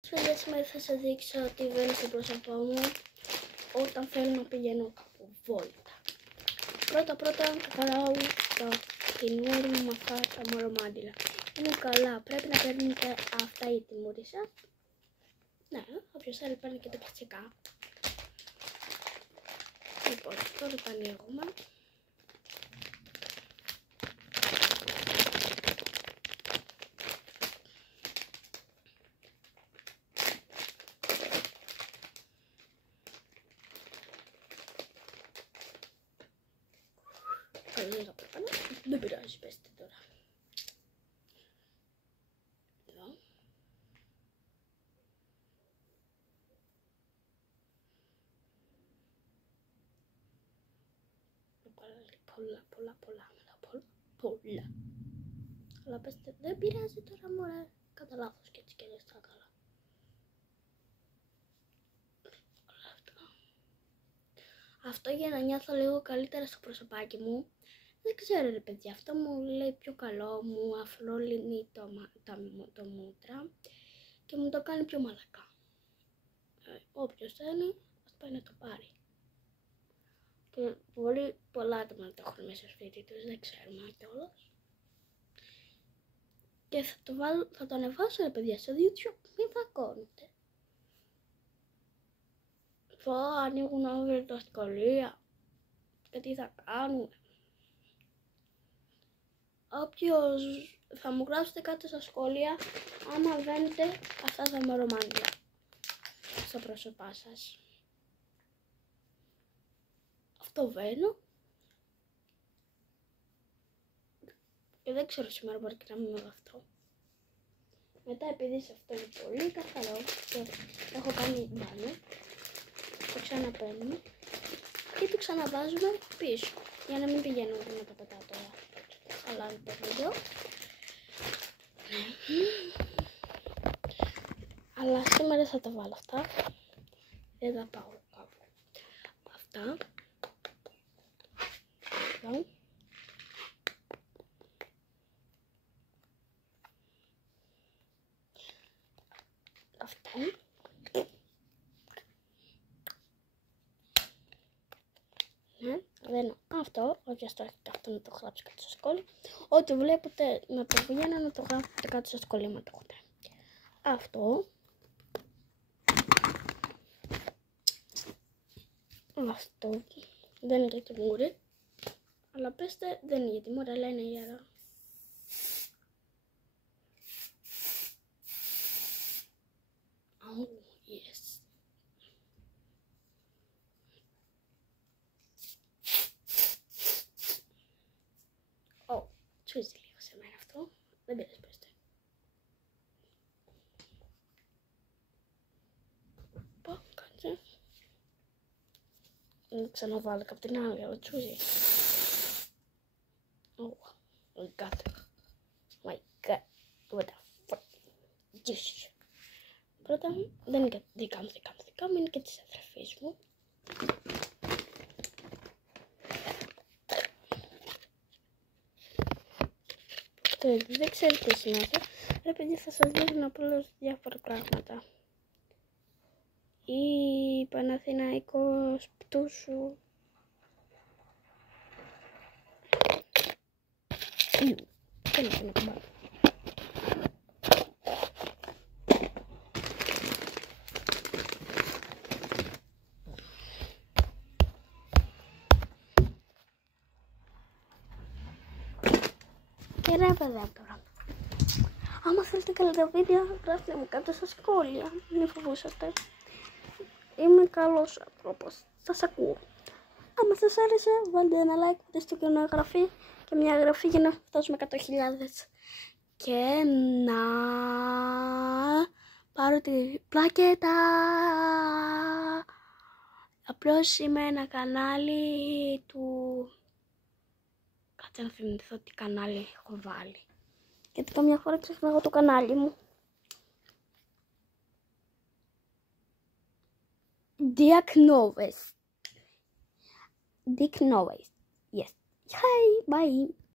Φίλες, σήμερα θα σας δείξω τι βαίνει στο πρόσωπό μου όταν θέλω να πηγαίνω κάπου βόλτα. Πρώτα καθαράω τα καινούργια μου αυτά τα μορομάντιλα. Είναι καλά, πρέπει να παίρνετε αυτά για τη μούρη σας. Ναι, όποιος θέλει παίρνει και τα κλασικά. Λοιπόν, τώρα τα ανοίγουμε. Δεν πειράζει, πέστε τώρα. Εδώ. Πολλά. Αλλά πέστε, δεν πειράζει τώρα, μωρέ. Κατά λάθος και έτσι και δεν στα καλά. Όλα αυτά. Αυτό για να νιώθω λίγο καλύτερα στο προσωπάκι μου. Δεν ξέρω ρε παιδιά, αυτό μου λέει πιο καλό, μου αφρόλυνει το μούτρα και μου το κάνει πιο μαλακά. Όποιος θέλει, ας πάει να το πάρει. Και πολλά άτομα το έχουν μέσα στο σπίτι τους, δεν ξέρουμε κιόλας. Και θα το ανεβάσω ρε παιδιά στο YouTube, μην φακώνετε. Θα ανοίγουν αύριο τα σχολεία και τι θα κάνουμε. Όποιος θα μου γράψετε κάτω στα σχόλια άμα βαίνετε αυτά τα μορομάντια στα πρόσωπά σας. Αυτό βαίνω. Και δεν ξέρω σήμερα μπορεί και να μην είναι αυτό. Μετά επειδή σε αυτό είναι πολύ καθαρό και έχω κάνει μπάνιο, το ξαναπαίρνουμε και το ξαναβάζουμε πίσω για να μην πηγαίνω με τα πετάω τώρα. Αλλά είναι το βίντεο. Αλλά σήμερα θα τα βάλω αυτά. Δεν θα πάω κάπου. Αυτά. Εδώ. Αυτό. Ναι, δεν αυτό, όποιος το έχει αυτό να το γράψει κάτω στο σχόλιο. Ό,τι βλέπετε να το βγαίνω να το γράφετε κάτω στο σχόλιο με το έχετε. Αυτό. Αυτό. Δεν είναι για τη μούρη. Αλλά πέστε δεν είναι για τη μούρη, αλλά είναι για... Oh, yes. Τσούζει λίγο σε μένα αυτό. Δεν πειράζει, πέστε. Πω, κάτσε. Να ξαναβάλω και απ' την άλλη, αλλά τσούζει. Oh my god. My god. What the fuck. Jesus. Πρώτα, δεν είναι δικά μου, είναι και της αδερφής μου. Δεν ξέρετε τι σημαίνει. Ρε παιδιά, θα σας δείχνω απλώς διάφορα πράγματα. Ή Παναθηναϊκός Πτούσου. Δεν έχω να πάρω. Και ρε παιδιά τώρα. Άμα θέλετε καλύτερα βίντεο, γράφτε μου κάτω στα σχόλια. Μην φοβόσαστε. Είμαι καλός άνθρωπος. Σας ακούω. Άμα σας άρεσε, βάλτε ένα like, πατήστε και μια εγγραφή και μια εγγραφή για να φτάσουμε 100.000. Και να πάρω τη πλακέτα. Απλώς είμαι ένα κανάλι του... Κάτσε να θυμηθώ τι κανάλι έχω βάλει. Γιατί καμιά φορά ξεχνάω το κανάλι μου. Dick Noves. Yes. Hi, bye.